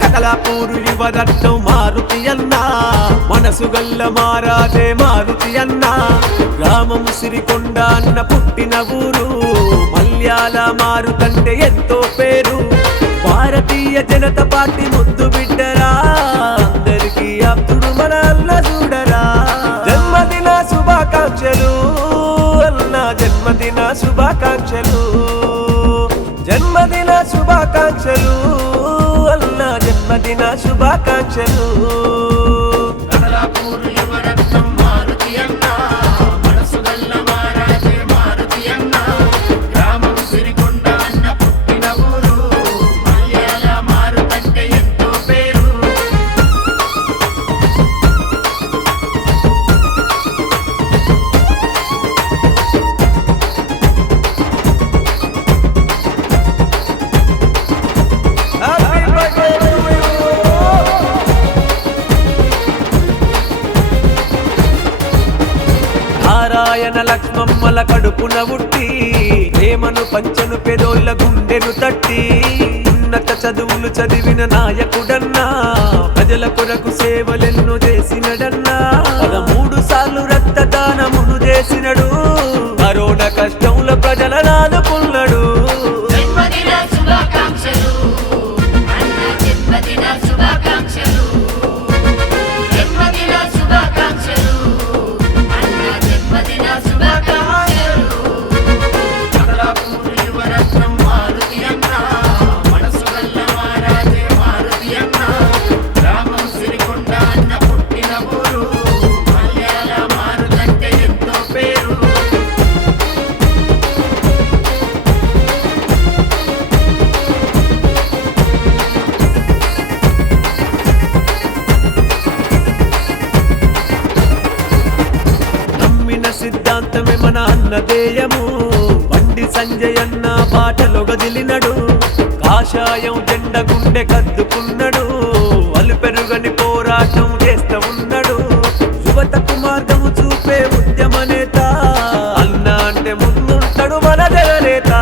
కదలాపూరు యువరత్నం మారుతి అన్న మనసు గల్ల మారాదే మారుతి అన్న గ్రామం సిరికొండ అన్న పుట్టిన ఊరు మల్యాల మారుతంటే ఎంతో పేరు భారతీయ జనతా పార్టీ ముద్దు బిడ్డరా అందరికీ అప్పుడు మన అన్న చూడరా జన్మదిన శుభాకాంక్షలు అన్న జన్మదిన శుభాకాంక్షలు జన్మదిన శుభాకాంక్షలు అన్న జన్మదిన శుభాకాంక్షలు కదలాపూరు యువరత్నం మారుతి అన్న మనసు గల్ల మారాజే మారుతి అన్న గ్రామం సిరికొండ అన్న పుట్టిన ఊరు మల్యాల మారుతంటే ఎంతో పేరు నారాయణ లక్ష్మమ్మల కడుపున ఉట్టి ప్రేమను పంచను పెదోళ్ళ గుండెను తట్టి ఉన్నత చదువులు చదివిన నాయకుడన్నా ప్రజల కొరకు సేవలెన్నో చేసినడన్నా 13 సార్లు రక్తదానమును చేసినడు కరోనా కష్టంలో ప్రజల నాదుకున్నాడు జన్మదిన శుభాకాంక్షలు అన్న జన్మదిన శుభాకాంక్షలు జన్మదిన శుభాకాంక్షలు అన్న జన్మదిన శుభాకాంక్షలు కదలాపూరు యువరత్నం మారుతి అన్న మనసు గల్ల మారాజే మారుతి అన్న గ్రామం సిరికొండ అన్న పుట్టిన ఊరు మల్యాల మారుతంటే ఎంతో పేరు నమ్మిన సిద్ధాంతమే మన అన్నదేయము బండి సంజయ్ అన్న బాటలో గదిలినడు కాషాయం జెండ గుండె కద్దుకున్నాడు అలు పెరుగని పోరాటం చేస్తా ఉన్నాడు యువతకు మార్గము చూపే ఉద్యమ నేత అన్న అంటే ముందుంటాడు మన జగనేత